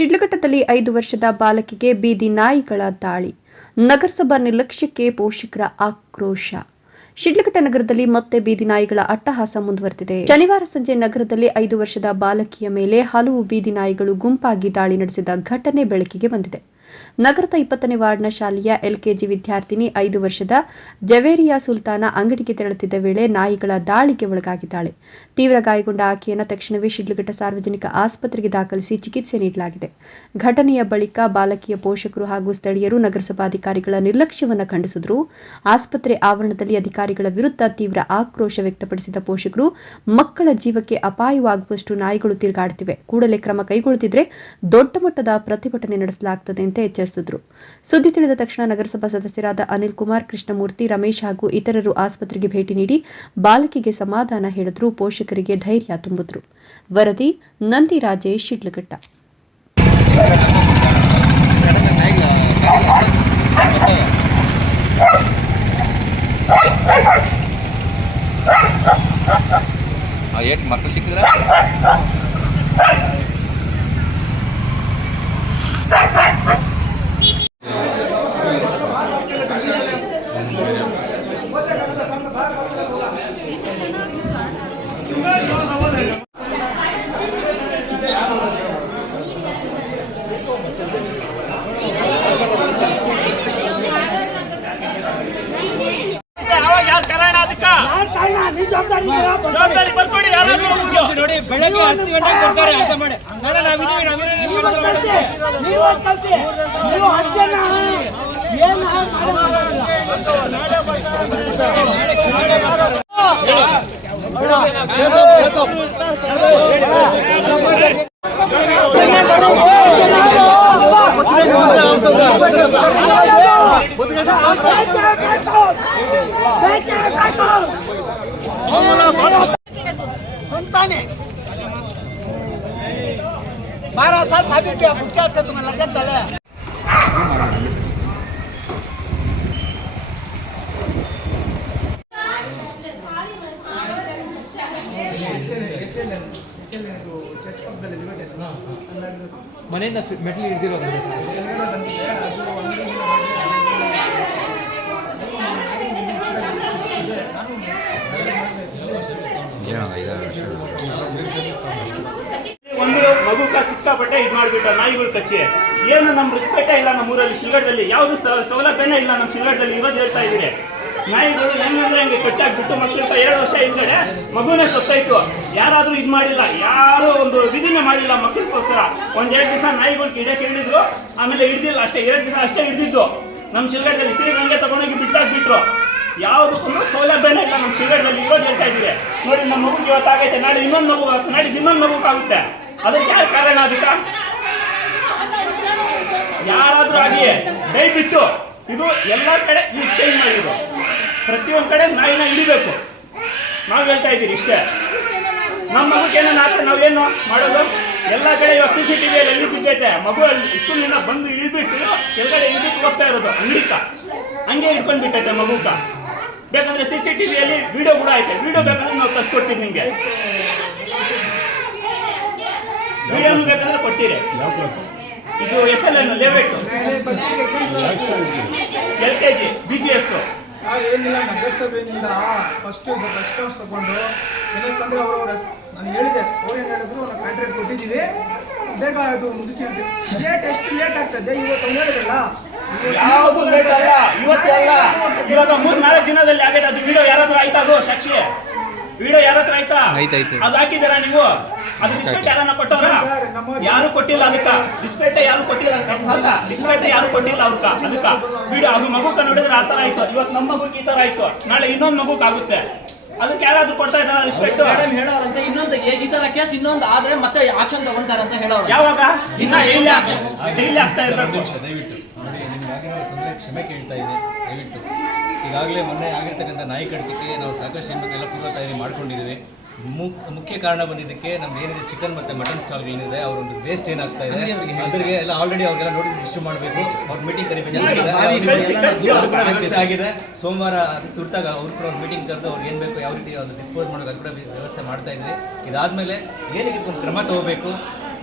ಶಿಡ್ಲಘಟ್ಟದಲ್ಲಿ ಐದು ವರ್ಷದ ಬಾಲಕಿಗೆ ಬೀದಿ ನಾಯಿಗಳ ದಾಳಿ. ನಗರಸಭಾ ನಿರ್ಲಕ್ಷ್ಯಕ್ಕೆ ಪೋಷಕರ ಆಕ್ರೋಶ. ಶಿಡ್ಲಘಟ್ಟ ನಗರದಲ್ಲಿ ಮತ್ತೆ ಬೀದಿ ನಾಯಿಗಳ ಅಟ್ಟಹಾಸ ಮುಂದುವರೆದಿದೆ. ಶನಿವಾರ ಸಂಜೆ ನಗರದಲ್ಲಿ ಐದು ವರ್ಷದ ಬಾಲಕಿಯ ಮೇಲೆ ಹಲವು ಬೀದಿ ನಾಯಿಗಳು ಗುಂಪಾಗಿ ದಾಳಿ ನಡೆಸಿದ ಘಟನೆ ಬೆಳಕಿಗೆ ಬಂದಿದೆ. ನಗರದ ಇಪ್ಪತ್ತನೇ ವಾರ್ಡ್ನ ಶಾಲೆಯ ಎಲ್ಕೆಜಿ ವಿದ್ಯಾರ್ಥಿನಿ ಐದು ವರ್ಷದ ಜವೇರಿಯಾ ಸುಲ್ತಾನ ಅಂಗಡಿಗೆ ತೆರಳುತ್ತಿದ್ದ ವೇಳೆ ನಾಯಿಗಳ ದಾಳಿಗೆ ಒಳಗಾಗಿದ್ದಾಳೆ. ತೀವ್ರ ಗಾಯಗೊಂಡ ಆಕೆಯನ್ನು ತಕ್ಷಣವೇ ಶಿಡ್ಲಘಟ್ಟ ಸಾರ್ವಜನಿಕ ಆಸ್ಪತ್ರೆಗೆ ದಾಖಲಿಸಿ ಚಿಕಿತ್ಸೆ ನೀಡಲಾಗಿದೆ. ಘಟನೆಯ ಬಳಿಕ ಬಾಲಕಿಯ ಪೋಷಕರು ಹಾಗೂ ಸ್ಥಳೀಯರು ನಗರಸಭಾಧಿಕಾರಿಗಳ ನಿರ್ಲಕ್ಷ್ಯವನ್ನು ಖಂಡಿಸಿದ್ರು. ಆಸ್ಪತ್ರೆ ಆವರಣದಲ್ಲಿ ಅಧಿಕಾರಿಗಳ ವಿರುದ್ಧ ತೀವ್ರ ಆಕ್ರೋಶ ವ್ಯಕ್ತಪಡಿಸಿದ ಪೋಷಕರು, ಮಕ್ಕಳ ಜೀವಕ್ಕೆ ಅಪಾಯವಾಗುವಷ್ಟು ನಾಯಿಗಳು ತಿರುಗಾಡುತ್ತಿವೆ. ಕೂಡಲೇ ಕ್ರಮ ಕೈಗೊಳ್ಳುತ್ತಿದ್ರೆ ದೊಡ್ಡ ಮಟ್ಟದ ಪ್ರತಿಭಟನೆ ನಡೆಸಲಾಗುತ್ತದೆ ಅಂತ ಎಚ್ಚರಿಸಿದ್ರು ಸುದ್ದಿ ತಿಳಿದ ತಕ್ಷಣ ನಗರಸಭಾ ಸದಸ್ಯರಾದ ಅನಿಲ್ ಕುಮಾರ್, ಕೃಷ್ಣಮೂರ್ತಿ, ರಮೇಶ್ ಹಾಗೂ ಇತರರು ಆಸ್ಪತ್ರೆಗೆ ಭೇಟಿ ನೀಡಿ ಬಾಲಕಿಗೆ ಸಮಾಧಾನ ಹೇಳಿದ್ರು. ಪೋಷಕರಿಗೆ ಧೈರ್ಯ ತುಂಬಿದ್ರು. ವರದಿ ನಂದಿ ರಾಜೇಶ್, ಶಿಡ್ಲಘಟ್ಟ. ಮಕ್ಕಳು ಸಿಕ್ಕಿದ್ರ ಅವಾಗ ಯಾರು ಕಾರಣ ಅದಕ್ಕ ಜವಾಬ್ದಾರಿ ಬರ್ಕೊಡಿ ಯಾರಾದ್ರೂ ಒಬ್ರು. ನೋಡಿ ಬೆಳಗ್ಗೆ ಹತ್ತು ಗಂಟೆಗೆ ಕೊಡ್ತಾರೆ ಅಂತ ಮಾಡಿ ನಾವಿದ್ದೀವಿ, ನೀವು ಮಾಡ್ಕೊಳ್ಳಿ. संताने बारह साल साबित किया भुटका का तुम्हें लगन चले ಮನೆಯಿಂದ ಮೆಟ್ಲು ಹಿಡ್ದಿರೋದು ಒಂದು ಮಗುಕ ಸಿಕ್ಕಾಪಟ್ಟೆ ಇದು ಮಾಡ್ಬಿಟ್ಟ ನಾಯಿಗಳು ಕಚ್ಚಿ. ಏನು ನಮ್ಮ ರೆಸ್ಪೆಕ್ಟ್ ಇಲ್ಲ ನಮ್ಮ ಊರಲ್ಲಿ, ಶಿಲ್ಗಡದಲ್ಲಿ. ಯಾವುದು ಸೌಲಭ್ಯನೇ ಇಲ್ಲ ನಮ್ಮ ಶಿಲ್ಗಡದಲ್ಲಿ, ಇರೋದು ಹೇಳ್ತಾ ಇದೀರಿ ನಾಯಿಗಳು ಹೆಂಗಂದ್ರೆ ಹಂಗೆ ಕಚ್ಚಾಕ್ಬಿಟ್ಟು ಮಕ್ಕಳ ಎರಡು ವರ್ಷ ಹಿಂದ್ಗಡೆ ಮಗುನೇ ಸತ್ತೋಯ್ತು. ಯಾರಾದ್ರೂ ಇದು ಮಾಡಿಲ್ಲ, ಯಾರು ಒಂದು ವಿಧಿನೇ ಮಾಡಿಲ್ಲ ಮಕ್ಕಳಿಗೋಸ್ಕರ ಒಂದ್ ಎರಡು ದಿವಸ ನಾಯಿಗಳು ಹಿಡಿಯಕ್ಕೆ ಹಿಡಿದ್ರು ಆಮೇಲೆ ಹಿಡ್ದಿಲ್ಲ, ಅಷ್ಟೇ, ಎರಡು ದಿವಸ ಅಷ್ಟೇ ಹಿಡ್ದಿದ್ದು. ನಮ್ಮ ಶಿಲ್ಗಡದಲ್ಲಿ, ತಿರುಗಿ ಹಂಗೆ ತಗೊಂಡೋಗಿ ಬಿಟ್ಟಾಕ್ಬಿಟ್ರು ಯಾವುದಕ್ಕೂ ಸೌಲಭ್ಯನೇ ಇಲ್ಲ ನಮ್ಮ ಶಿಬಿರದಲ್ಲಿ ಇರೋದು ಹೇಳ್ತಾ ಇದ್ದೀರಿ. ನೋಡಿ, ನಮ್ಮ ಮಗುಗೆ ಇವತ್ತಾಗೈತೆ ನಾಳೆ ಇನ್ನೊಂದು ಮಗು ಆಗುತ್ತೆ ನಾಳೆ ಇನ್ನೊಂದು ಆಗುತ್ತೆ ಅದಕ್ಕೆ ಯಾರು ಕಾರಣ ಅದಕ್ಕ ಯಾರಾದರೂ ಆಗಲಿ, ದಯವಿಟ್ಟು ಇದು ಎಲ್ಲ ಕಡೆ ಈ ಚೇಂಜ್ ಮಾಡಿದ್ರು ಪ್ರತಿಯೊಂದು ಕಡೆ ನಾಯಿನ ಹಿಡಿಬೇಕು. ನಾವು ಹೇಳ್ತಾ ಇದ್ದೀರಿ ಇಷ್ಟೇ. ನಮ್ಮ ಮಗುಗೆ ಏನೇನು ಆದ್ರೆ ನಾವೇನು ಮಾಡೋದು? ಎಲ್ಲ ಕಡೆ ಇವಾಗ ಸಿ ಸಿ ಟಿ ವಿಯಲ್ಲಿ ಎಲ್ಲಿ ಬಿದ್ದೈತೆ. ಮಗು ಸ್ಕೂಲಿಂದ ಬಂದು ಇಳ್ಬಿಟ್ಟು ಕೆಳಗಡೆ ಇಳಿಬಿಟ್ಟು ಹೋಗ್ತಾ ಇರೋದು. ಅಂಗಡಿಕ. ಹಂಗೆ ಇಟ್ಕೊಂಡು ಬಿಟ್ಟೈತೆ ಮಗುಕ ಬೇಕಂದ್ರೆ ಸಿ ಸಿ ಟಿ ವಿಯಲ್ಲಿ ವಿಡಿಯೋ ಕೂಡ ಐತೆ. ವಿಡಿಯೋ ಬೇಕಂದ್ರೆ ನಾವು ತರಿಸ್ಕೊಡ್ತೀವಿ ನಿಮಗೆ. ವಿಡಿಯೋನು ಬೇಕಂದ್ರೆ ಕೊಡ್ತೀರಿ. ಇದು S L N layout L K G B G S ಏನಿಲ್ಲ ನಗರಸಭೆಯಿಂದ ಫಸ್ಟ್ ರೆಸ್ಪಾನ್ಸ್ ತಗೊಂಡು, ಏನಂತಂದ್ರೆ ಅವರು ನಾನು ಹೇಳಿದೆ ಅವ್ರು ಏನು ಹೇಳಿದ್ರು ಕಾಂಟ್ರಾಕ್ಟ್ ಕೊಟ್ಟಿದ್ದೀವಿ ಬೇಗ ಅದು ಮುಗಿಸ್ತೀವಿ ಲೇಟ್ ಎಷ್ಟು ಲೇಟ್ ಆಗ್ತದೆ ಇವತ್ತು ಹೇಳಿದ್ರಲ್ಲ. ಯಾವುದು ಲೇಟ್ ಅಲ್ಲ? ಇವತ್ತೇ ಅಲ್ಲ. ಇವಾಗ ಮೂರ್ ನಾಲ್ಕು ದಿನದಲ್ಲಿ ಆಗೈತೆ. ಅದು ವಿಡಿಯೋ ಯಾರತ್ರ ಆಯ್ತಾ ಅದು ಸಾಕ್ಷಿ? ವಿಡಿಯೋ ಯಾರ ಹತ್ರ ಆಯ್ತಾ? ಅದ್ ಅದು ಹಾಕಿದ್ದೀರಾ ನೀವು? ಅದು ರಿಸ್ಪೆಕ್ಟ್ ಯಾರನ್ನ ಕೊಟ್ಟವ್ರ? ಯಾರು ಕೊಟ್ಟಿಲ್ಲ ಅದಕ್ಕ? ರಿಸ್ಪೆಕ್ಟ್ ಯಾರು ಕೊಟ್ಟಿಲ್ಲ ರಿಸ್ಪೆಕ್ಟ್ ಯಾರು ಕೊಟ್ಟಿಲ್ಲ ಅವ್ರಕ್ಕ? ಅದಕ್ಕ? ವಿಡಿಯೋ ಅದು ಮಗುಕ ನೋಡಿದ್ರೆ ಆ ತರ ಆಯ್ತು. ಇವತ್ತು ನಮ್ಮ ಮಗುಗೆ ಈ ತರ ಆಯ್ತು. ನಾಳೆ ಇನ್ನೊಂದು ಮಗುಕ್ ಆಗುತ್ತೆ. ಅದಕ್ಕೆ ಯಾರಾದ್ರೂ ಕೊಡ್ತಾ ಇದ್ದಾರೆ ರಿಸ್ಪೆಕ್ಟ್ ಮೇಡಮ್ ಹೇಳೋರಂತೆ ಇನ್ನೊಂದು ಈ- ಈ ತರ ಕೇಸ್ ಇನ್ನೊಂದು ಆದ್ರೆ ಮತ್ತೆ ಆಕ್ಷನ್ ತಗೊಂತಾರೆ ಅಂತ ಹೇಳೋರು. ಯಾವಾಗ? ಇನ್ನ ಡೈಲಿ ಆಗ್ತಾ ಇರಬೇಕು. ದಯವಿಟ್ಟು ನೋಡಿ ನಿಮಗಾಗಿರೋ ತೊಂದರೆ ಕ್ಷಮೆ ಕೇಳ್ತಾ ಇದೆ ದಯವಿಟ್ಟು. ಈಗಾಗಲೇ ಮೊನ್ನೆ ಆಗಿರ್ತಕ್ಕಂಥ ನಾಯಿ ಕಡಿತಕ್ಕೆ ನಾವು ಸಾಕಷ್ಟು ಎಲ್ಲ ಪೂರ್ವ ತಯಾರಿ ಮಾಡ್ಕೊಂಡಿದ್ದೀವಿ. ಮುಖ್ಯ ಕಾರಣ ಬಂದಿದ್ದಕ್ಕೆ ನಮ್ದು ಏನಿದೆ ಚಿಕನ್ ಮತ್ತೆ ಮಟನ್ ಸ್ಟಾಲ್ ಏನಿದೆ ಅವ್ರ ಒಂದು ವೇಸ್ಟ್ ಏನಾಗ್ತಾ ಇದೆ. ಅದ್ರಿಗೆ ಎಲ್ಲ ಆಲ್ರೆಡಿ ಅವ್ರಿಗೆಲ್ಲ ನೋಟಿಸ್ ಇಶ್ಯೂ ಮಾಡಬೇಕು. ಅವ್ರ ಮೀಟಿಂಗ್ ಕರಿಬೇಕು. ಅಂತ ಹೇಳಿದ್ದಾರೆ. ಬಾವಿ ಅವ್ರಿಗೆ ಬೆಳ್ಸಿ ಎಲ್ಲ ಅದು ಕೂಡ ಅವ್ರಿಗೆ ಆಗಿದೆ. ಸೋಮವಾರ ತುರ್ತಾಗ ಅವ್ರು ಕೂಡ ಮೀಟಿಂಗ್ ಕರೆದು ಅವ್ರಿಗೆ ಏನು ಬೇಕು ಯಾವ ರೀತಿ ಅದು ಡಿಸ್ಪೋಸ್ ಮಾಡಬೇಕು ಅದು ಕೂಡ ವ್ಯವಸ್ಥೆ ಮಾಡ್ತಾ ಇದ್ವಿ. ಇದಾದ್ಮೇಲೆ ಏನಕ್ಕೆ ಕ್ರಮ ತಗೋಬೇಕು.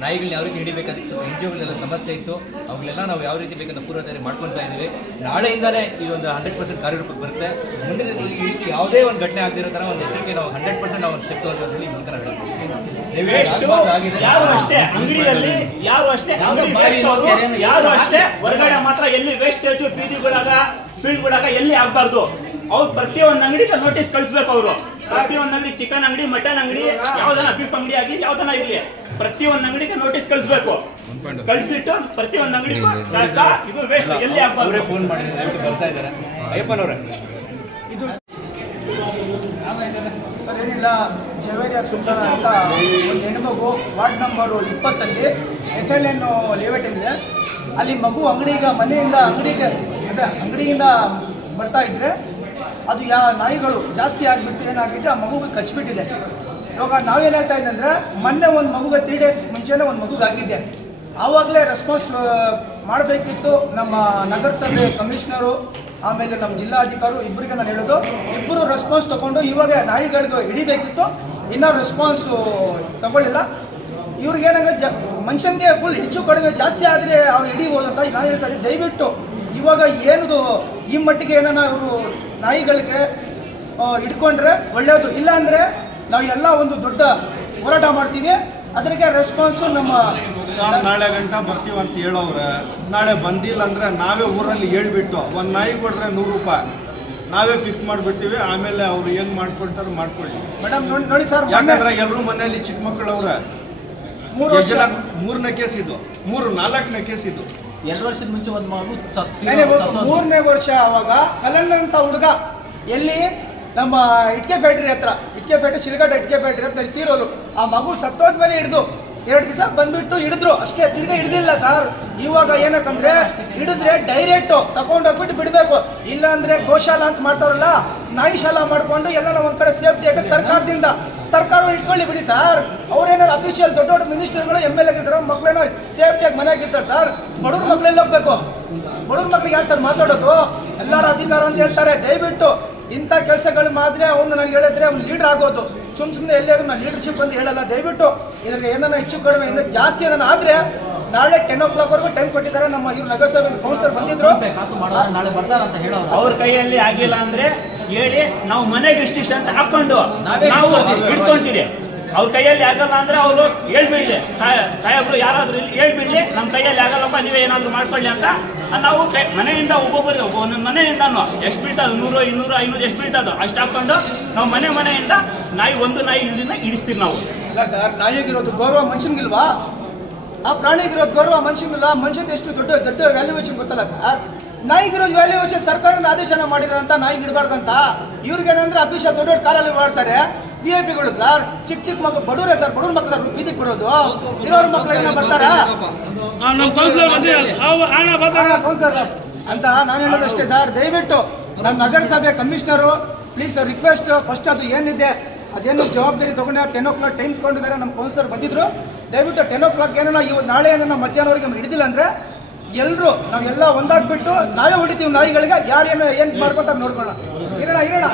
ನಾಯಿಗಳನ್ನ ಯಾವ ರೀತಿ ಹಿಡಿಬೇಕು ಅದಕ್ಕೆ ಸ್ವಲ್ಪ ಎನ್ ಜಿ ಒಗಳೆಲ್ಲ ಸಮಸ್ಯೆ ಇತ್ತು. ಅವುಗಳೆಲ್ಲ ನಾವು ಯಾವ ರೀತಿ ಬೇಕಂತ ಪೂರ್ವ ತಯಾರಿ ಮಾಡ್ಕೊತಾ ಇದ್ದೀವಿ ನಾಳೆಯಿಂದಾನೇ ಈ ಒಂದು ಹಂಡ್ರೆಡ್ ಪರ್ಸೆಂಟ್ ಕಾರ್ಯರೂಪಕ್ಕೆ ಬರುತ್ತೆ. ಮುಂದಿನ ಈ ರೀತಿ ಯಾವುದೇ ಒಂದು ಘಟನೆ ಆಗದಿರೋ ಥರ ಒಂದು ಎಚ್ಚರಿಕೆ ನಾವು ಹಂಡ್ರೆಡ್ ಪರ್ಸೆಂಟ್ ನಾವು ಸ್ಟೆಪ್ ಅಂತ ಹೇಳಿ ಮೂಲಕ ಹೇಳ್ತೀವಿ. ಯಾರು ಅಷ್ಟೇ ಅಂಗಡಿಯಲ್ಲಿ ಯಾರು ಅಷ್ಟೇ ಯಾರು ಅಷ್ಟೇ ಹೊರಗಡೆ ಮಾತ್ರ ಎಲ್ಲಿ ವೇಸ್ಟೇಜು ಬೀದಿಗಳಾಗ ಫೀಲ್ಡ್ಗಳಾಗ ಎಲ್ಲಿ ಆಗ್ಬಾರ್ದು? ಅವ್ರು ಪ್ರತಿಯೊಂದು ಅಂಗಡಿಗೆ ನೋಟಿಸ್ ಕಳಿಸ್ಬೇಕು ಅವರು. ಪ್ರತಿಯೊಂದು ಅಂಗಡಿ ಚಿಕನ್ ಅಂಗಡಿ ಮಟನ್ ಅಂಗಡಿ ಯಾವ್ದನ ಬೀಫ್ ಅಂಗಡಿ ಆಗ್ಲಿ ಯಾವ್ದನ ಇರ್ಲಿ ಪ್ರತಿಯೊಂದು ಅಂಗಡಿಗೆ ನೋಟಿಸ್ ಕಳಿಸ್ಬೇಕು. ಕಳಿಸ್ಬಿಟ್ಟು ಪ್ರತಿಯೊಂದು ಅಂಗಡಿಗೂ ಕಸ ಇದು ವೇಸ್ಟ್ ಎಲ್ಲಿ ಆಗ್ಬಾರ್ದು? ಫೋನ್ ಮಾಡಿ ಬರ್ತಾ ಇದ್ದಾರೆ. ಇದು ಸರ್ ಏನಿಲ್ಲ ಜವೇರಿಯಾ ಸುಲ್ತಾನ ಅಂತ ಒಂದು ಹೆಣ್ಮಗು ವಾರ್ಡ್ ನಂಬರು ಇಪ್ಪತ್ತಲ್ಲಿ ಎಸ್ ಎಲ್ ಎನ್ ಲೇಔಟ್ ಇದೆ ಅಲ್ಲಿ ಮಗು ಅಂಗಡಿಗ ಮನೆಯಿಂದ ಅಂಗಡಿಗೆ ಅದೇ ಅಂಗಡಿಯಿಂದ ಬರ್ತಾ ಇದ್ರೆ ಅದು ಯಾ ನಾಯಿಗಳು ಜಾಸ್ತಿ ಆಗಿಬಿಟ್ಟು ಏನಾಗಿದೆ, ಆ ಮಗುಗೆ ಕಚ್ಚಿಬಿಟ್ಟಿದೆ ಇವಾಗ ನಾವೇನು ಇದ್ದೆ ಅಂದರೆ, ಮೊನ್ನೆ ಒಂದು ಮಗುಗೆ ತ್ರೀ ಡೇಸ್ ಮುಂಚೆನೇ ಒಂದು ಮಗುಗಾಗಿದೆ ಆವಾಗಲೇ ರೆಸ್ಪಾನ್ಸ್ ಮಾಡಬೇಕಿತ್ತು ನಮ್ಮ ನಗರಸಭೆ ಕಮಿಷನರು ಆಮೇಲೆ ನಮ್ಮ ಜಿಲ್ಲಾಧಿಕಾರಿ ಇಬ್ಬರಿಗೆ ನಾನು ಹೇಳೋದು, ಇಬ್ಬರು ರೆಸ್ಪಾನ್ಸ್ ತಗೊಂಡು ಇವಾಗ ನಾಯಿಗಳಿಗೆ ಹಿಡಿಬೇಕಿತ್ತು, ಇನ್ನೂ ರೆಸ್ಪಾನ್ಸು ತಗೊಳ್ಳಿಲ್ಲ. ಇವ್ರಿಗೇನಾಗ ಜ ಮನುಷ್ಯನಿಗೆ ಫುಲ್ ಹೆಚ್ಚು ಕಡಿಮೆ ಜಾಸ್ತಿ ಆದರೆ ಅವ್ರು ಹಿಡಿಬೋದು ಅಂತ ನಾನು ಹೇಳ್ತಾ ಇದ್ದೀನಿ ದಯವಿಟ್ಟು ಇವಾಗ ಏನದು ಈ ಮಟ್ಟಿಗೆ ಏನಾನ ಅವರು ನಾಯಿಗಳಿಗೆ ಇಟ್ಕೊಂಡ್ರೆ ಹಿಡ್ಕೊಂಡ್ರೆ ಒಳ್ಳೆಯದು ಇಲ್ಲ ಅಂದರೆ ನಾವು ಎಲ್ಲ ಒಂದು ದೊಡ್ಡ ಹೋರಾಟ ಮಾಡ್ತೀವಿ. ಅದಕ್ಕೆ ರೆಸ್ಪಾನ್ಸು ನಮ್ಮ ಸರ್ ನಾಳೆ ಗಂಟ ಬರ್ತೀವಿ ಅಂತ ಹೇಳೋವ್ರೆ. ನಾಳೆ ಬಂದಿಲ್ಲ ಅಂದ್ರೆ ನಾವೇ ಊರಲ್ಲಿ ಹೇಳ್ಬಿಟ್ಟು ಒಂದು ನಾಯಿ ಕೊಡ್ರೆ ನೂರು ರೂಪಾಯಿ. ನಾವೇ ಫಿಕ್ಸ್ ಮಾಡಿಬಿಡ್ತೀವಿ. ಆಮೇಲೆ ಅವ್ರು ಏನು ಮಾಡ್ಕೊಳ್ತಾರೆ ಮಾಡ್ಕೊಳ್ಳಿ. ಮೇಡಮ್ ನೋಡಿ ನೋಡಿ ಸರ್ ಯಾಕಂದ್ರೆ ಎಲ್ಲರೂ ಮನೆಯಲ್ಲಿ ಚಿಕ್ಕ ಮಕ್ಕಳು ಅವ್ರೆ ಮೂರು ವರ್ಷ ಮೂರನೇ ಕೇಸ್ ಇದು. ಮೂರು ನಾಲ್ಕನೇ ಕೇಸ್ ಇದು. ಎರಡು ವರ್ಷದ ಮುಂಚೆ ಒಂದು ಮಗು ಸತ್ತು ಮೂರನೇ ವರ್ಷ ಅವಾಗ ಕಲ್ಲಣ್ಣ ಅಂತ ಹುಡುಗ ಎಲ್ಲಿ? ನಮ್ಮ ಇಟ್ಕೆ ಫ್ಯಾಕ್ಟ್ರಿ ಹತ್ರ. ಇಟ್ಕೆ ಫ್ಯಾಕ್ಟ್ರಿ ಶಿಲ್ಗಡ್ ಇಟ್ಕೆ ಫ್ಯಾಕ್ಟ್ರಿ ಹತ್ರ ತೀರೋದು ಆ ಮಗು ಸತ್ತೋದ್ಮೇಲೆ ಹಿಡಿದು ಎರಡು ದಿವಸ ಬಂದ್ಬಿಟ್ಟು ಹಿಡಿದ್ರು. ಅಷ್ಟೇ, ತಿರ್ಗ ಹಿಡಿದಿಲ್ಲ ಸರ್. ಇವಾಗ ಏನಕ್ಕಂದ್ರೆ ಹಿಡಿದ್ರೆ ಡೈರೆಕ್ಟ್ ತಗೊಂಡೋಗ್ಬಿಟ್ಟು ಬಿಡಬೇಕು. ಇಲ್ಲ ಅಂದ್ರೆ ಗೋಶಾಲ ಅಂತ ಮಾಡ್ತಾರಲ್ಲ ನಾಯಿ ಶಾಲಾ ಮಾಡ್ಕೊಂಡು ಎಲ್ಲ ನಾವು ಒಂದ್ ಕಡೆ ಸೇಫ್ಟಿ ಆಗಿ ಸರ್ಕಾರದಿಂದ. ಸರ್ಕಾರ ಇಟ್ಕೊಳ್ಳಿ ಬಿಡಿ ಸರ್. ಅವ್ರೇನೋ ಅಫಿಷಿಯಲ್ ದೊಡ್ಡ ದೊಡ್ಡ ಮಿನಿಸ್ಟರ್ಗಳು ಎಂ ಎಲ್ ಎ ಮಕ್ಕಳೇನೋ ಸೇಫ್ಟಿಯಾಗಿ ಮನೆಯಾಗಿ ಇರ್ತಾರೆ ಸರ್. ಬಡವ್ರ ಮಕ್ಳೆಲ್ಲ ಹೋಗ್ಬೇಕು? ಬಡವ್ರ ಮಕ್ಳಿಗೆ ಯಾರು ಸರ್ ಮಾತಾಡೋದು? ಎಲ್ಲರ ಅಧಿಕಾರ ಅಂತ ಹೇಳ್ತಾರೆ. ದಯವಿಟ್ಟು ಇಂಥ ಕೆಲಸಗಳು ಮಾತ್ರ ಅವನು ನನಗೆ ಹೇಳಿದ್ರೆ ಅವ್ನು ಲೀಡರ್ ಆಗೋದು. ಸುಮ್ ಸುಮ್ಮನೆ ಎಲ್ಲರೂ ನಾನು ಲೀಡರ್ಶಿಪ್ ಅಂತ ಹೇಳಲ್ಲ ದಯವಿಟ್ಟು ಇದ್ರಿಗೆ ಏನನ್ನ ಹೆಚ್ಚು ಕಡಿಮೆ ಇಂದ ಜಾಸ್ತಿ ಏನಾನ ಆದ್ರೆ ನಾಳೆ ಟೆನ್ ಓ ಕ್ಲಾಕ್ ವರೆಗೂ ಟೈಮ್ ಕೊಟ್ಟಿದ್ದಾರೆ. ನಮ್ಮ ಇವ್ರು ನಗರಸಭೆ ಕೌನ್ಸಿಲರ್ ಬಂದಿದ್ರು. ನಾಳೆ ಬರ್ತಾರಂತ ಹೇಳೋರು. ಅವ್ರ ಕೈಯಲ್ಲಿ ಆಗಿಲ್ಲ ಅಂದ್ರೆ ಹೇಳಿ ನಾವು ಮನೆಗೆ ಇಷ್ಟಿಷ್ಟ ಅಂತ ಹಾಕೊಂಡು ನಾವೇ. ಇಡ್ಕೊಂತೀವಿ ಅವ್ರ ಕೈಯಲ್ಲಿ ಆಗಲ್ಲ ಅಂದ್ರೆ ಅವರು ಹೇಳ್ಬಿಡ್ಲಿ. ಸಾಹೇಬ್ರು ಯಾರಾದ್ರೂ ಇಲ್ಲಿ ಹೇಳ್ಬಿಡ್ಲಿ ನಮ್ಮ ಕೈಯಲ್ಲಿ ಆಗಲ್ಲಪ್ಪ, ನೀವೇ ಏನಾದ್ರು ಮಾಡ್ಕೊಳ್ಳಿ ಅಂತ. ನಾವು ಮನೆಯಿಂದ ಒಬ್ಬೊಬ್ಬರಿಗೆ ಒಂದೊಂದು ಮನೆಯಿಂದನು ಎಷ್ಟು ಬೀಳ್ತದ, ನೂರು, ಇನ್ನೂರು, ಐನೂರು ಎಷ್ಟು ಬೀಳ್ತದ, ಅಷ್ಟು ಹಾಕೊಂಡು ನಾವು ಮನೆ ಮನೆಯಿಂದ ನಾಯಿ ಒಂದು ನಾಯಿ ಇಳಿದಿಂದ ಇಡಿಸ್ತೀವಿ ನಾವು. ಇಲ್ಲ ಸರ್, ನಾಯಿಗಿರೋದು ಗೌರವ ಮನುಷ್ಯನಿಗಿಲ್ವಾ? ಆ ಪ್ರಾಣಿಗಿರೋದು ಗೌರವ ಮನುಷ್ಯನಿಲ್ಲ ಮನುಷ್ಯದ ಎಷ್ಟು ದೊಡ್ಡ ದೊಡ್ಡ ವ್ಯಾಲ್ಯೂಯೇಷನ್ ಗೊತ್ತಲ್ಲ ಸರ್? ನಾಯಿಗಿರೋದು ವ್ಯಾಲ್ಯೂಯೇಷನ್ ಸರ್ಕಾರದಿಂದ ಆದೇಶನ ಮಾಡಿರೋಂಥ ನಾಯಿಗೆ ಇಡಬಾರ್ದಂತ ಇವ್ರಿಗೇನಂದ್ರೆ ಅಭಿಷೇಕ ದೊಡ್ಡ ದೊಡ್ಡ ಕಾರಲ್ಲಿ ಮಾಡ್ತಾರೆ. ಐ ಪಿಗಳು ಸರ್ ಚಿಕ್ಕ ಚಿಕ್ಕ ಮಕ್ಕಳು ಬಡವರೇ ಸರ್ ಬಡವ್ರ ಮಕ್ಕಳು ಸರ್ ಬೀದಿಗೆ ಬರೋದು. ಇರೋರ ಮಕ್ಕಳು ಏನೋ ಬರ್ತಾರಾ? ಅಂತ ನಾನು ಹೇಳೋದಷ್ಟೇ ಸರ್ ದಯವಿಟ್ಟು ನಮ್ಮ ನಗರಸಭೆ ಕಮಿಷನರು ಪ್ಲೀಸ್ ರಿಕ್ವೆಸ್ಟ್ ಫಸ್ಟ್ ಅದು ಏನಿದೆ ಅದೇನು ಜವಾಬ್ದಾರಿ ತಗೊಂಡು ಟೆನ್ ಓ ಕ್ಲಾಕ್ ಟೈಮ್ ತಗೊಂಡಿದ್ದಾರೆ ನಮ್ಮ ಕೌನ್ಸಿಲರ್ ಬಂದಿದ್ರು. ದಯವಿಟ್ಟು ಟೆನ್ ಓ ಕ್ಲಾಕ್ ಏನೋ ಇವತ್ತು ನಾಳೆ ಏನೋ ಮಧ್ಯಾಹ್ನವರೆಗೆ ಹಿಡಿದಿಲ್ಲ ಅಂದ್ರೆ ಎಲ್ಲರೂ ನಾವೆಲ್ಲ ಒಂದಾಗ್ಬಿಟ್ಟು ನಾವೇ ಹೊಡಿತೀವಿ ನಾಯಿಗಳಿಗೆ ಯಾರು ಏನು ಏನು ಮಾಡ್ಕೊಂತಾರೆ ನೋಡ್ಕೊಳ್ಳೋಣ. ಇರೋಣ ಇರೋಣ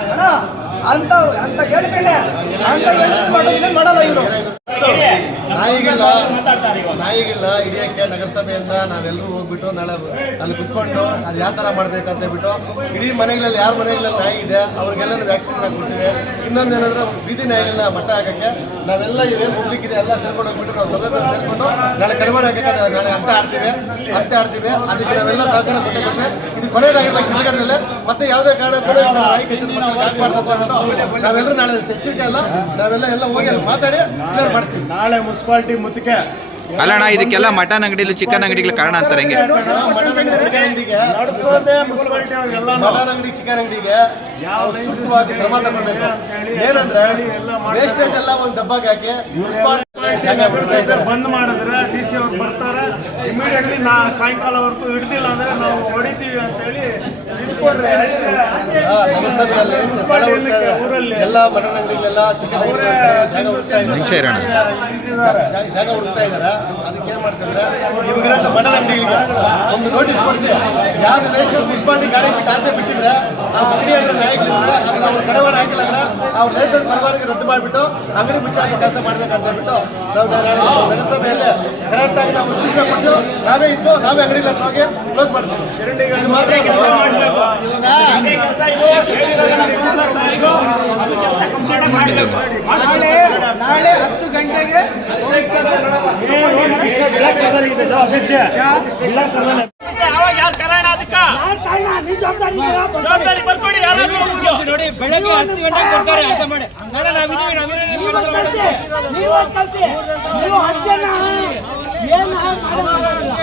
ಅಂತ ಅಂತ ಹೇಳ್ಕೊಂಡೆ. ಅಂತ ಮಾಡೋದಿಲ್ಲ ಮಾಡಲ್ಲ ಇವರು. ನಾಯಿಗಿಲ್ಲ. ಮಾತಾಡ್ತಾರೆ ಇವಾಗ ನಾಯಿಗಿಲ್ಲ. ಹಿಡಿಯಕ್ಕೆ ನಗರಸಭೆಯಿಂದ ನಾವೆಲ್ಲರೂ ಹೋಗ್ಬಿಟ್ಟು ನಾಳೆ ಅಲ್ಲಿ ಕುತ್ಕೊಂಡು ಅದು ಯಾವ ಥರ ಮಾಡ್ಬೇಕಂತ ಹೇಳ್ಬಿಟ್ಟು ಇಡೀ ಮನೆಗಳಲ್ಲಿ ಯಾರ ಮನೆಗಳಲ್ಲಿ ನಾಯಿ ಇದೆ ಅವ್ರಿಗೆಲ್ಲ ವ್ಯಾಕ್ಸಿನ್ ಹಾಕ್ಬಿಡ್ತೀವಿ. ಇನ್ನೊಂದು ಏನಂದ್ರೆ ಬೀದಿ ನಾಯಿಗಳನ್ನ ಮಟ್ಟ ಹಾಕಕ್ಕೆ ನಾವೆಲ್ಲ ಇವೇನು ಪಬ್ಲಿಕ್ ಇದೆ ಎಲ್ಲ ಸೇರ್ಕೊಂಡು ಹೋಗ್ಬಿಟ್ಟು ನಾವು ಸದಸ್ಯರು ಸೇರ್ಕೊಂಡು ನಾಳೆ ಕಡಿಮೆ ಹಾಕಕ್ಕೆ ನಾಳೆ ಅಂತ ಆಡ್ತೀವಿ ಅಂತ ಆಡ್ತೀವಿ. ಅದಕ್ಕೆ ನಾವೆಲ್ಲ ಸಹಕಾರ ಕೊಟ್ಟಿದ್ದೇವೆ ಇದು ಕೊನೆಯದಾಗಿಲ್ಲ ಶಿಲ್ಗಡದಲ್ಲಿ ಮತ್ತೆ ಯಾವುದೇ ಕಾರಣ ಕೂಡ ನಾಯಿ ಕಚ್ಚಿದ ನಾವೆಲ್ಲರೂ ನಾಳೆ ಎಚ್ಚರಿಕೆ ಅಲ್ಲ ನಾವೆಲ್ಲ ಎಲ್ಲ ಹೋಗಿ ಅಲ್ಲಿ ಮಾತಾಡಿ ಕ್ಲಿಯರ್ ಮಾಡಿಸ್ತೀವಿ ನಾಳೆ ಮುನ್ಸಿಪಾಲ್ಟಿ ಮುತ್ತಿಕೆ ಅಲ್ಲಣ್ಣ ಇದಕ್ಕೆಲ್ಲ ಮಟನ್ ಅಂಗಡಿಲಿ ಚಿಕನ್ ಅಂಗಡಿಗಳು ಕಾರಣ ಅಂತಾರೆ ಹೆಂಗೆ? ಮಟನ್ ಅಂಗಡಿ ಚಿಕನ್ ಅಂಗಡಿಗೆ ನಡೆಸೋದೇ ಮುನ್ಸಿಪಾಲ್ಟಿ ಅವ್ರಿಗೆಲ್ಲ ಮಟನ್ ಅಂಗಡಿ ಚಿಕನ್ ಅಂಗಡಿಗೆ ಸೂಕ್ತವಾದ ಕ್ರಮ ತಗೊಳ್ಬೇಕು. ಏನಂದ್ರೆ ವೇಸ್ಟೇಜ್ ಎಲ್ಲ ಒಂದು ಡಬ್ಬಾಗೆ ಹಾಕಿ ಮುನ್ಸಿಪಾಲಿಟಿ ಬಂದ್ ಮಾಡಿದ್ರೆ ಡಿ ಸಿ ಅವ್ರು ಬರ್ತಾರೆ. ಇಮಿಡಿಯೇಟ್ಲಿ ನಾ ಸಾಯಂಕಾಲವರೆಗೂ ಹಿಡ್ದಿಲ್ಲ ಅಂದ್ರೆ ನಾವು ಹೊಡಿತೀವಿ ಅಂತ ಹೇಳಿ ಊರಲ್ಲಿ. ಎಲ್ಲ ಬಟನ್ ಅಂಗಡಿಗಳೆಲ್ಲ ಅಂಗಡಿ ಜಾಗ ಹುಡುಕ್ತಾ ಇದ್ದಾರೆ. ಜಾಗ- ಜಾಗ ಹುಡುಕ್ತಾ ಇದಾರೆ ಅದಕ್ಕೆ ಏನ್ ಮಾಡ್ತಾರೆ ಇವಾಗಿರೋ ಬಟನ್ ಅಂಗಡಿಗಳಿಗೆ ಒಂದು ನೋಟಿಸ್ ಕೊಡ್ತೀವಿ ಯಾವ್ದು ವೇಸ್ಟ್ ಮುನ್ಸಿಪಾಲಿಟಿ ಗಾಡಿ ಬಿಟ್ಟು ಆಚೆ ಬಿಟ್ಟಿದ್ರೆ ಆ ಅಂಗಡಿ ಅಂದ್ರೆ ನಾಯಿಗಳಿದ್ರೆ ಅದನ್ನ ಅವ್ರು ಕಡವಾಡ ಹಾಕಿಲ್ಲ ಅಂದ್ರೆ ಅವ್ರ ಲೈಸೆನ್ಸ್ ಪರವಾಗಿ ರದ್ದು ಮಾಡಿಬಿಟ್ಟು ಅಂಗಡಿ ಮುಚ್ಚಾಕಿ ಕೆಲಸ ಮಾಡ್ಬೇಕಂತ ಹೇಳ್ಬಿಟ್ಟು ನಾವು ನಗರಸಭೆಯಲ್ಲಿ ಕರೆಕ್ಟಾಗಿ ನಾವು ಸೂಚನೆ ಕೊಟ್ಟು ನಾವೇ ಇದ್ದು ನಾವೇ ಅಂಗಡಿ ಹೋಗಿ ಕ್ಲೋಸ್ ಮಾಡಿಸ್ತೀವಿ ನಾಳೆ ಹತ್ತು ಗಂಟೆಗೆ ಅವಾಗ ಯಾರು ಕಾರಣ ಅದಕ್ಕ? ಜವಾಬ್ದಾರಿ ಬರ್ಕೊಡಿ ಯಾರಾದ್ರೂ ಒಬ್ರು. ನೋಡಿ ಬೆಳಗ್ಗೆ ಹತ್ತು ಗಂಟೆಗೆ ಕೊಡ್ತಾರೆ ಅರ್ಥ ಮಾಡಿ. ನಾಳೆ ನಾವಿದ್ದೀವಿ ನಾವಿದ್ದೀವಿ ಮಾಡುತ್ತೆ ನೀವು ಕಲ್ಸಿ ನೀವು ಅಷ್ಟೇನ ಏನು ಮಾಡೋಕ್ಕಾಗಲ್ಲ.